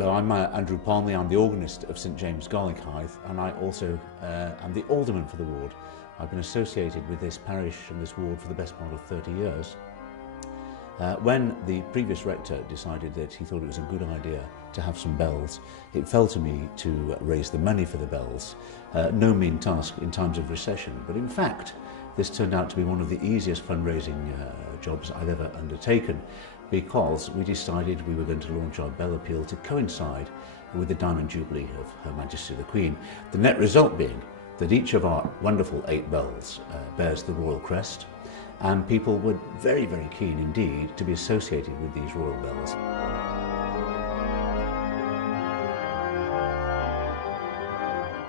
Hello, I'm Andrew Palmley. I'm the organist of St James Garlickhythe, and I also am the alderman for the ward. I've been associated with this parish and this ward for the best part of 30 years. When the previous rector decided that he thought it was a good idea to have some bells, it fell to me to raise the money for the bells. No mean task in times of recession, but in fact this turned out to be one of the easiest fundraising jobs I've ever undertaken, because we decided we were going to launch our bell appeal to coincide with the Diamond Jubilee of Her Majesty the Queen. The net result being that each of our wonderful 8 bells bears the royal crest, and people were very, very keen indeed to be associated with these royal bells.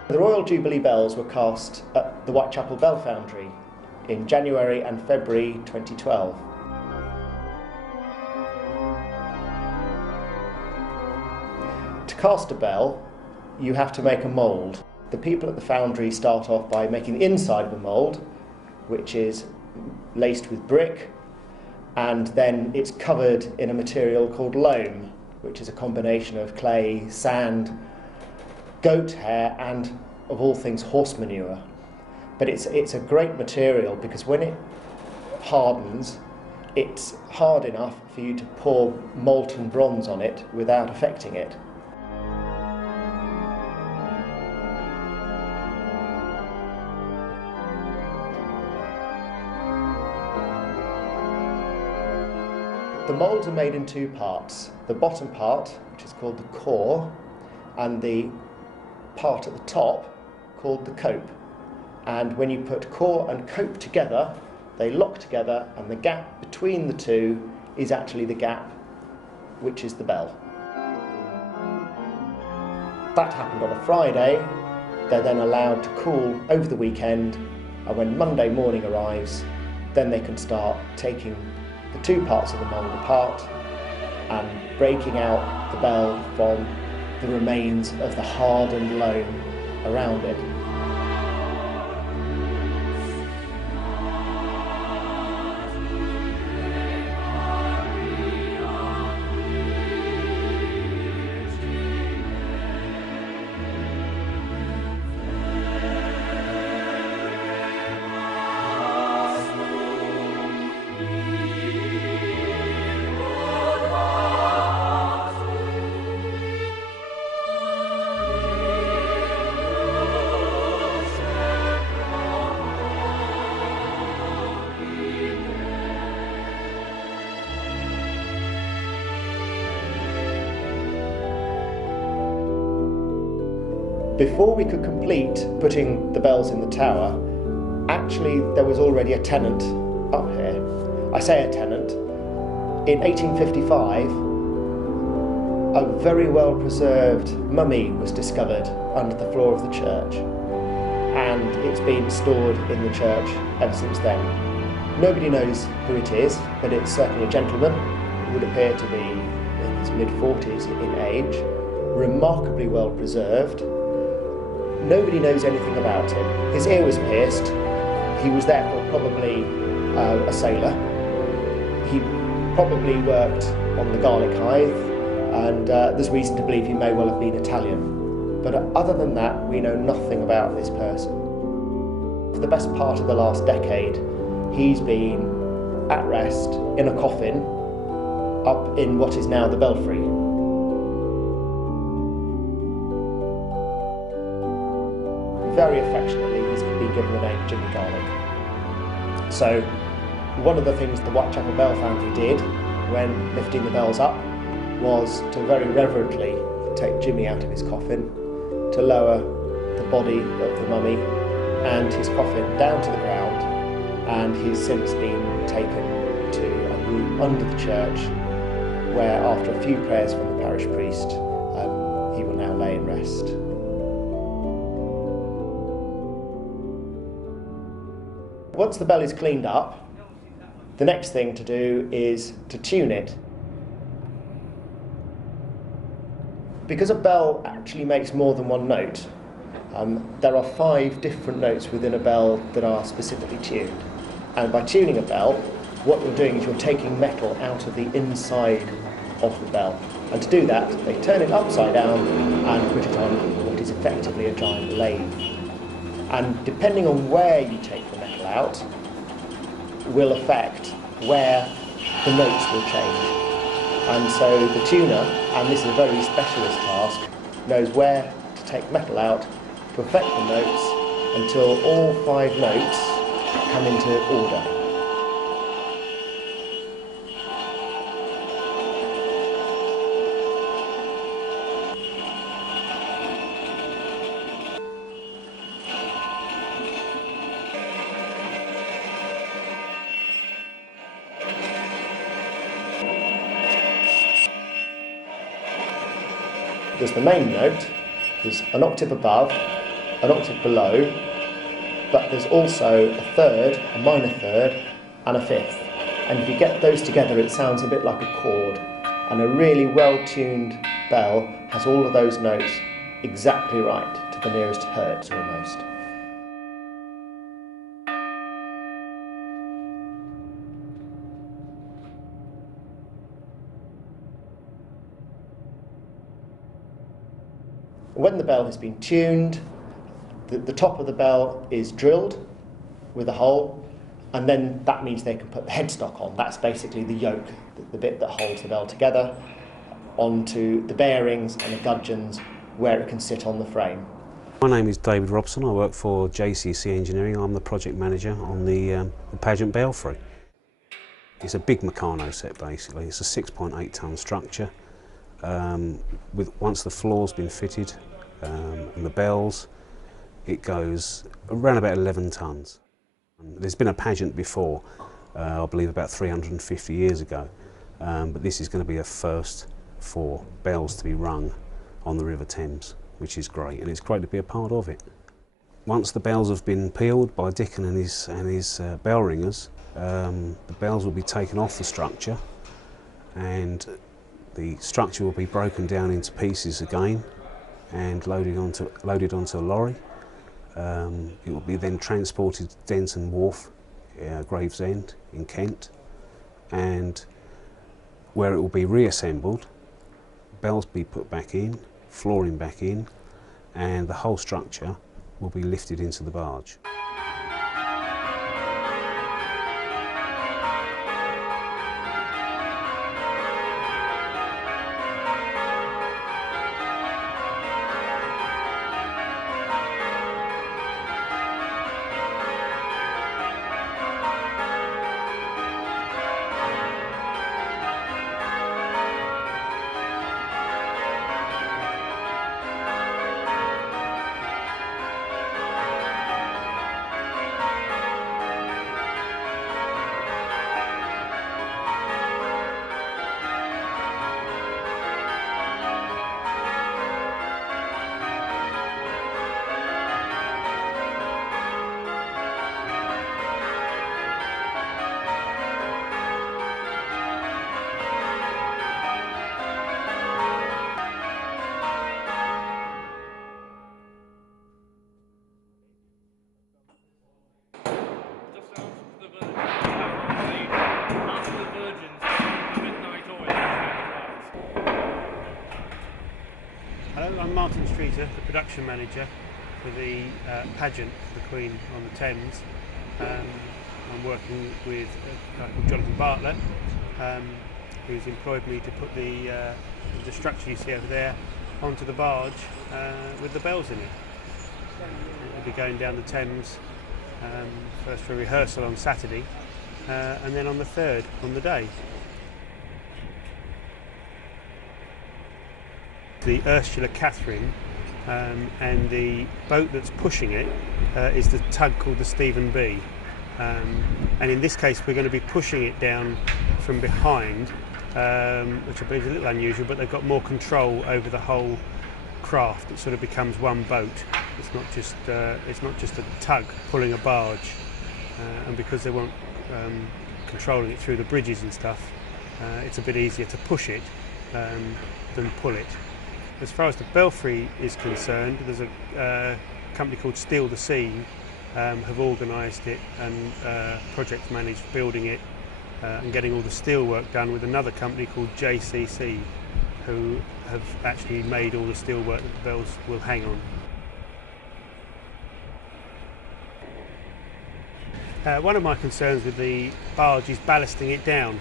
The Royal Jubilee Bells were cast at the Whitechapel Bell Foundry in January and February 2012. To cast a bell, you have to make a mould. The people at the foundry start off by making the inside of a mould, which is laced with brick, and then it's covered in a material called loam, which is a combination of clay, sand, goat hair, and, of all things, horse manure. But it's a great material because when it hardens, it's hard enough for you to pour molten bronze on it without affecting it. The moulds are made in 2 parts. The bottom part, which is called the core, and the part at the top called the cope. And when you put core and cope together, they lock together, and the gap between the two is actually the gap which is the bell. That happened on a Friday. They're then allowed to cool over the weekend, and when Monday morning arrives, then they can start taking the 2 parts of the mould apart and breaking out the bell from the remains of the hardened loam around it. Before we could complete putting the bells in the tower, actually there was already a tenant up here. I say a tenant. In 1855, a very well preserved mummy was discovered under the floor of the church, and it's been stored in the church ever since then. Nobody knows who it is, but it's certainly a gentleman. He would appear to be in his mid-40s in age, remarkably well preserved. Nobody knows anything about him. His ear was pierced. He was therefore probably a sailor. He probably worked on the Garlickhythe, and there's reason to believe he may well have been Italian. But other than that, we know nothing about this person. For the best part of the last decade, he's been at rest in a coffin up in what is now the belfry. Very affectionately, he's been given the name Jimmy Garlick. So, one of the things the Whitechapel Bell Foundry did when lifting the bells up was to very reverently take Jimmy out of his coffin, to lower the body of the mummy and his coffin down to the ground, and he's since been taken to a room under the church where, after a few prayers from the parish priest, he will now lay in rest. Once the bell is cleaned up, the next thing to do is to tune it. Because a bell actually makes more than one note, there are 5 different notes within a bell that are specifically tuned. And by tuning a bell, what you're doing is you're taking metal out of the inside of the bell. And to do that, they turn it upside down and put it on what is effectively a giant lathe. And depending on where you take the metal out, will affect where the notes will change. And so the tuner, and this is a very specialist task, knows where to take metal out to affect the notes until all 5 notes come into order. There's the main note, there's an octave above, an octave below, but there's also a third, a minor third, and a fifth. And if you get those together, it sounds a bit like a chord. And a really well-tuned bell has all of those notes exactly right, to the nearest hertz almost. When the bell has been tuned, the top of the bell is drilled with a hole, and then that means they can put the headstock on. That's basically the yoke, the bit that holds the bell together, onto the bearings and the gudgeons where it can sit on the frame. My name is David Robson. I work for JCC Engineering. I'm the project manager on the pageant belfry. It's a big Meccano set basically. It's a 6.8 tonne structure. Once the floor's been fitted and the bells, it goes around about 11 tonnes. There's been a pageant before, I believe about 350 years ago, but this is going to be a first for bells to be rung on the River Thames, which is great, and it's great to be a part of it. Once the bells have been peeled by Dickon and his bell ringers, the bells will be taken off the structure, and the structure will be broken down into pieces again and loaded onto a lorry. It will be then transported to Denton Wharf, Gravesend in Kent, and where it will be reassembled, bells be put back in, flooring back in, and the whole structure will be lifted into the barge. Hello, I'm Martin Streeter, the production manager for the pageant for the Queen on the Thames. I'm working with a guy called Jonathan Bartlett, who's employed me to put the structure you see over there onto the barge with the bells in it. It'll be going down the Thames first for rehearsal on Saturday and then on the 3rd on the day. The Ursula Catherine and the boat that's pushing it is the tug called the Stephen B. And in this case we're going to be pushing it down from behind, which I believe is a little unusual, but they've got more control over the whole craft. It sort of becomes one boat. It's not just a tug pulling a barge, and because they weren't controlling it through the bridges and stuff, it's a bit easier to push it than pull it. As far as the belfry is concerned, there's a company called Steel the Sea have organised it and project managed building it and getting all the steel work done with another company called JCC. who have actually made all the steelwork that the bells will hang on. One of my concerns with the barge is ballasting it down.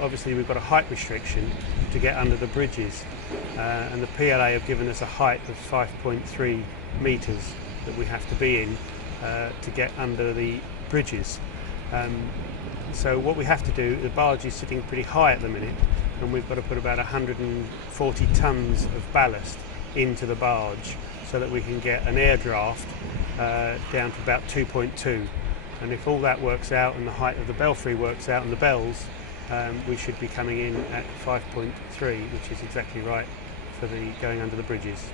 Obviously we've got a height restriction to get under the bridges, and the PLA have given us a height of 5.3 metres that we have to be in to get under the bridges. So what we have to do, the barge is sitting pretty high at the minute, and we've got to put about 140 tonnes of ballast into the barge so that we can get an air draft down to about 2.2. And if all that works out and the height of the belfry works out and the bells, we should be coming in at 5.3, which is exactly right for the going under the bridges.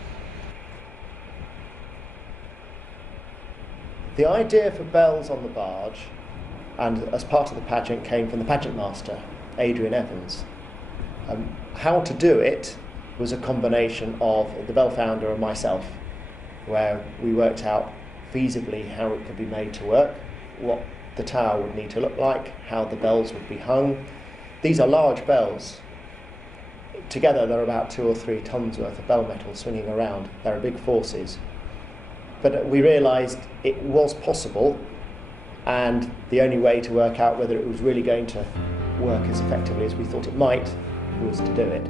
The idea for bells on the barge, and as part of the pageant, came from the pageant master, Adrian Evans. How to do it was a combination of the bell founder and myself, where we worked out feasibly how it could be made to work, what the tower would need to look like, how the bells would be hung. These are large bells. Together they're about 2 or 3 tonnes worth of bell metal swinging around. They're big forces. But we realised it was possible, and the only way to work out whether it was really going to work as effectively as we thought it might was to do it.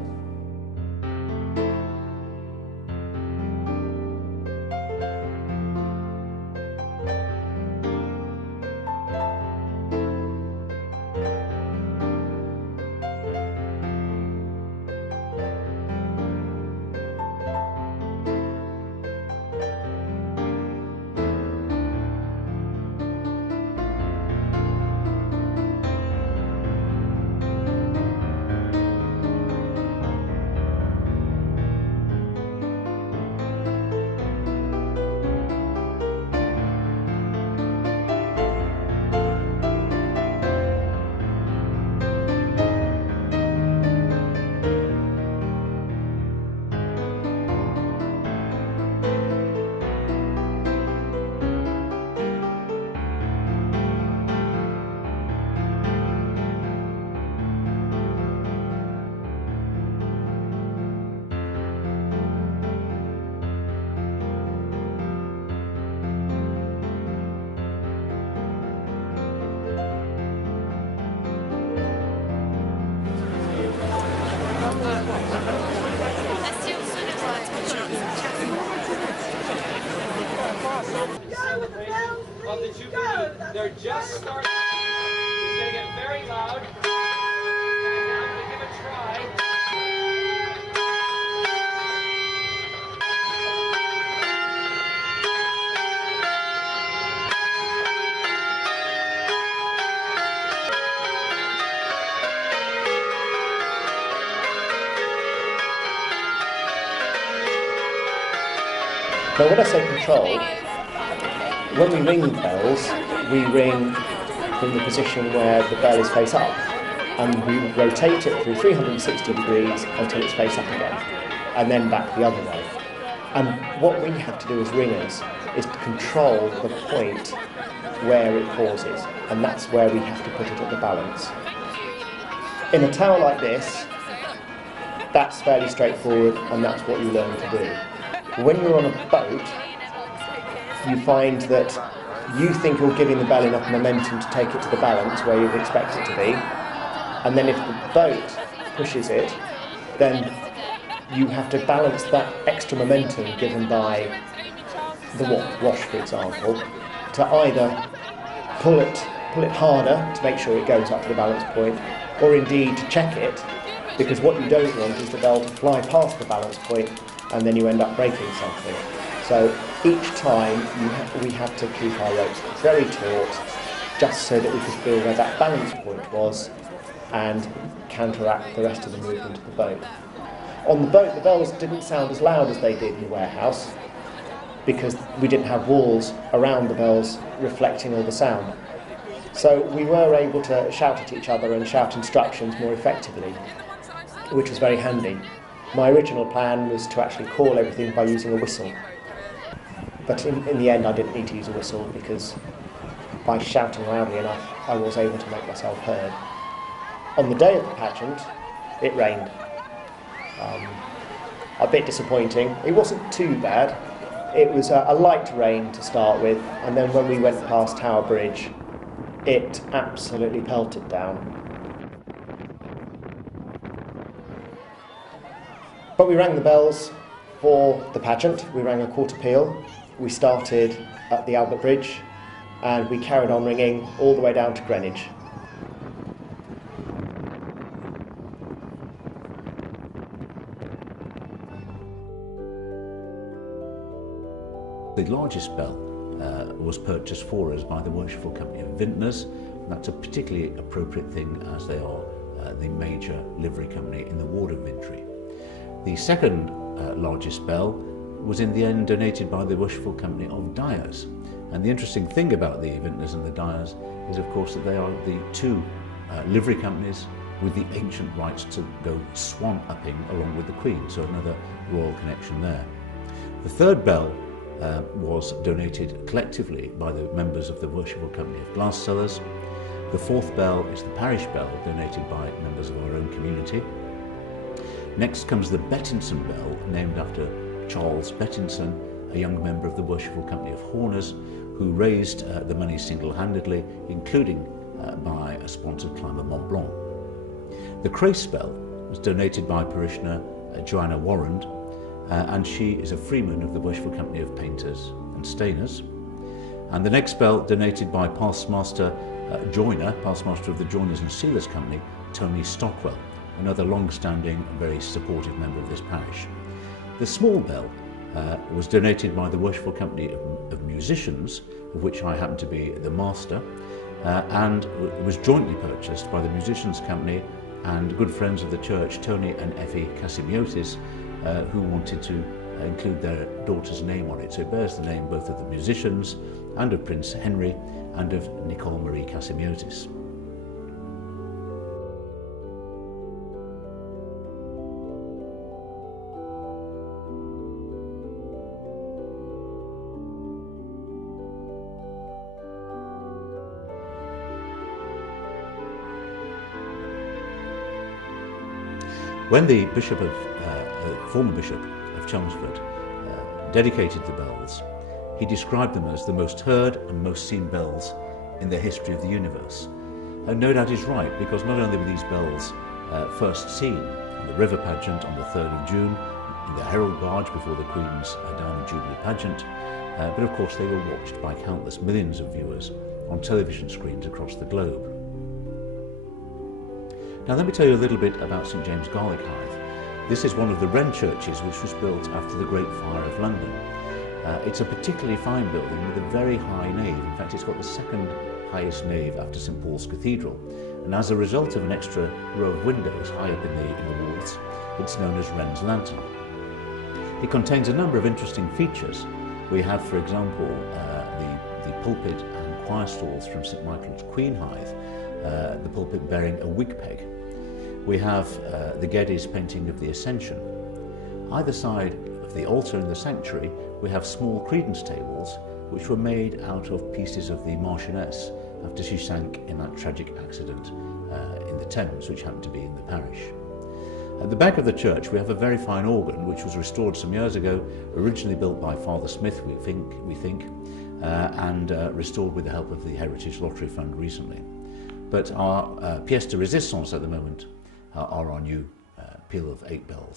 Of the Jubilee, they're just starting. It's going to get very loud. And I'm going to give it a try. Now when I say control, when we ring bells, we ring from the position where the bell is face up, and we rotate it through 360 degrees until it's face up again, and then back the other way. And what we have to do as ringers is to control the point where it pauses, and that's where we have to put it at the balance. In a tower like this, that's fairly straightforward, and that's what you learn to do. When you're on a boat, you find that you think you're giving the bell enough momentum to take it to the balance where you'd expect it to be, and then if the boat pushes it, then you have to balance that extra momentum given by the wash, for example, to either pull it harder to make sure it goes up to the balance point, or indeed to check it, because what you don't want is the bell to fly past the balance point and then you end up breaking something. So each time we had to keep our ropes very taut, just so that we could feel where that balance point was and counteract the rest of the movement of the boat. On the boat, the bells didn't sound as loud as they did in the warehouse, because we didn't have walls around the bells reflecting all the sound. So we were able to shout at each other and shout instructions more effectively, which was very handy. My original plan was to actually call everything by using a whistle. But in the end I didn't need to use a whistle, because by shouting loudly enough I was able to make myself heard. On the day of the pageant it rained, A bit disappointing. It wasn't too bad. It was a light rain to start with, and then when we went past Tower Bridge, it absolutely pelted down. But we rang the bells for the pageant. We rang a quarter peal. We started at the Albert Bridge, and we carried on ringing all the way down to Greenwich. The largest bell was purchased for us by the Worshipful Company of Vintners, and that's a particularly appropriate thing as they are the major livery company in the ward of Vintry. The second largest bell was in the end donated by the Worshipful Company of Dyers, and the interesting thing about the Vintners and the Dyers is of course that they are the two livery companies with the ancient rights to go swan upping along with the Queen, so another royal connection there. The third bell was donated collectively by the members of the Worshipful Company of Glass Sellers. The fourth bell is the parish bell, donated by members of our own community. Next comes the Bettinson bell, named after Charles Bettinson, a young member of the Worshipful Company of Horners, who raised the money single-handedly, including by a sponsored climber Mont Blanc. The Crace bell was donated by parishioner Joanna Warrand, and she is a freeman of the Worshipful Company of Painters and Stainers. And the next bell donated by Pastmaster Joiner, Pastmaster of the Joiners and Sealers Company, Tony Stockwell, another long-standing and very supportive member of this parish. The small bell was donated by the Worshipful Company of Musicians, of which I happen to be the master, and was jointly purchased by the Musicians Company and good friends of the church, Tony and Effie Casimiotis, who wanted to include their daughter's name on it. So it bears the name both of the musicians and of Prince Henry and of Nicole Marie Casimiotis. When the former Bishop of Chelmsford dedicated the bells, he described them as the most heard and most seen bells in the history of the universe. And no doubt he's right, because not only were these bells first seen on the river pageant on the 3rd of June, in the Herald Barge before the Queen's Diamond Jubilee Pageant, but of course they were watched by countless millions of viewers on television screens across the globe. Now let me tell you a little bit about St James Garlickhythe. This is one of the Wren churches which was built after the Great Fire of London. It's a particularly fine building with a very high nave. In fact, it's got the second highest nave after St Paul's Cathedral. And as a result of an extra row of windows high up in the walls, it's known as Wren's Lantern. It contains a number of interesting features. We have, for example, the pulpit and choir stalls from St Michael's Queenhithe, the pulpit bearing a wig peg. We have the Geddes painting of the Ascension. Either side of the altar in the sanctuary, we have small credence tables which were made out of pieces of the Marchioness after she sank in that tragic accident in the Thames, which happened to be in the parish. At the back of the church we have a very fine organ which was restored some years ago, originally built by Father Smith, we think, and restored with the help of the Heritage Lottery Fund recently. But our pièce de résistance at the moment are our new peal of 8 bells.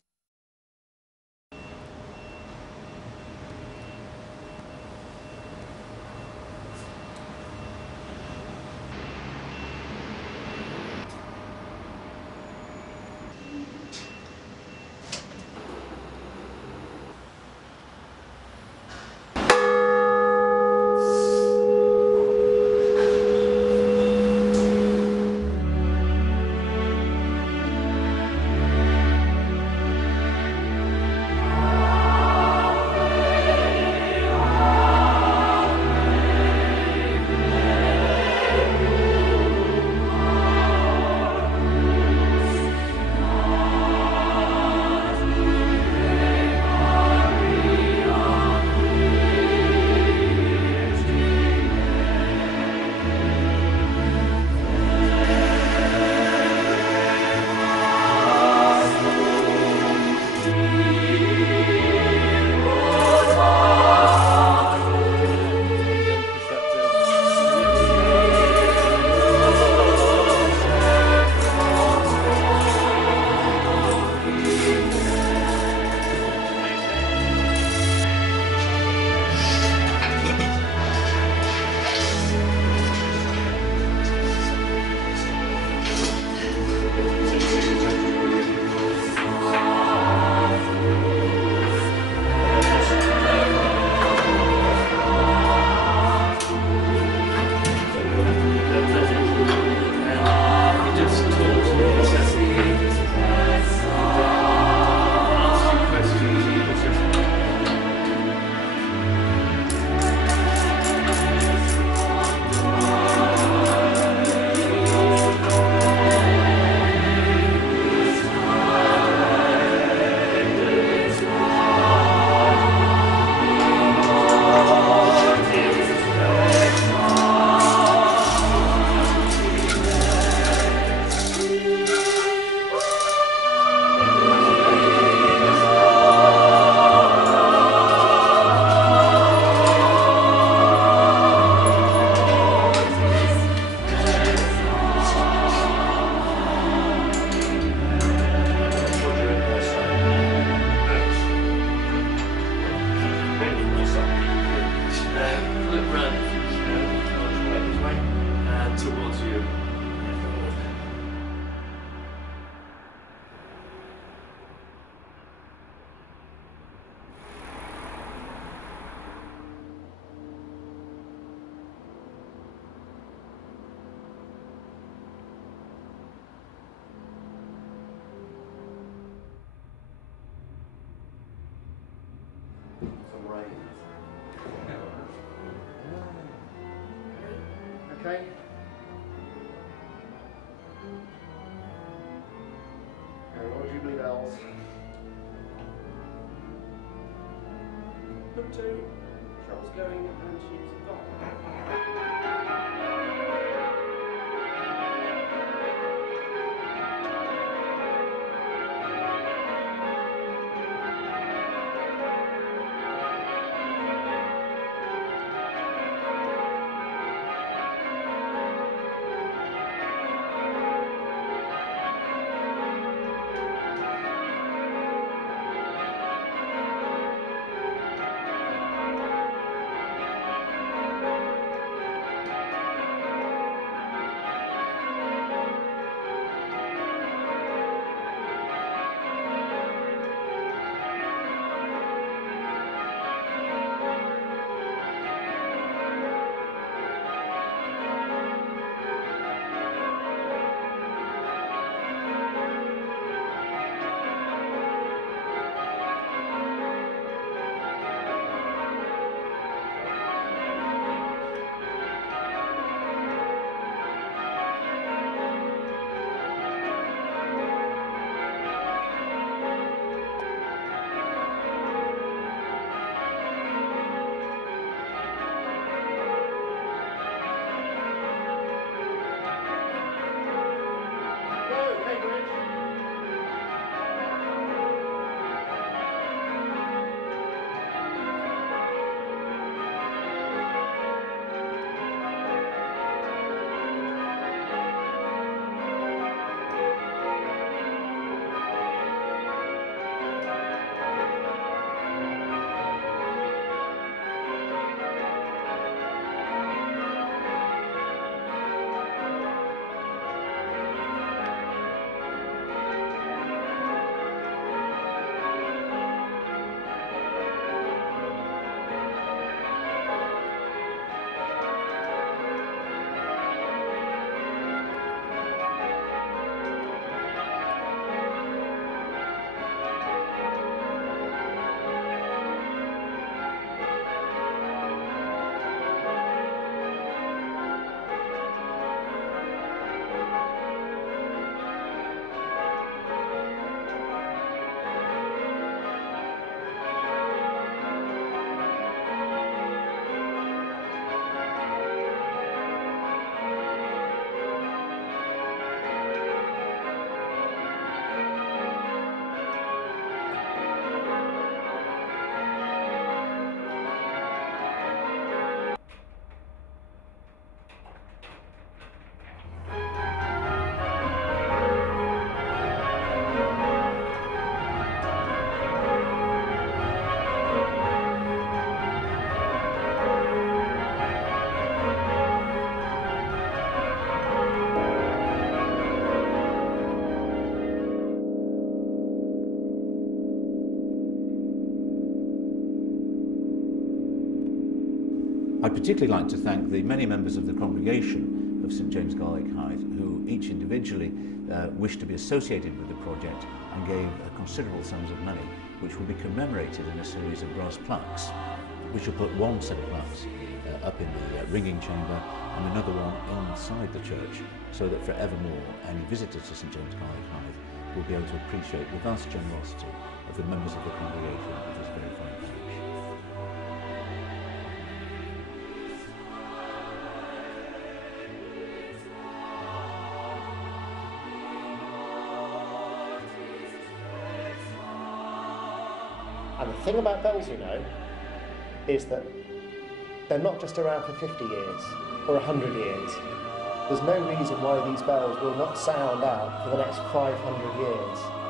Okay. Royal Jubilee Bells. Look to, shovels going and she's gone. I'd particularly like to thank the many members of the congregation of St James Garlickhythe who each individually wished to be associated with the project and gave considerable sums of money, which will be commemorated in a series of brass plaques. We shall put one set of plaques up in the ringing chamber and another one inside the church, so that forevermore any visitor to St James Garlickhythe will be able to appreciate the vast generosity of the members of the congregation of this very fine parish. And the thing about bells, you know, is that they're not just around for 50 years or 100 years. There's no reason why these bells will not sound out for the next 500 years.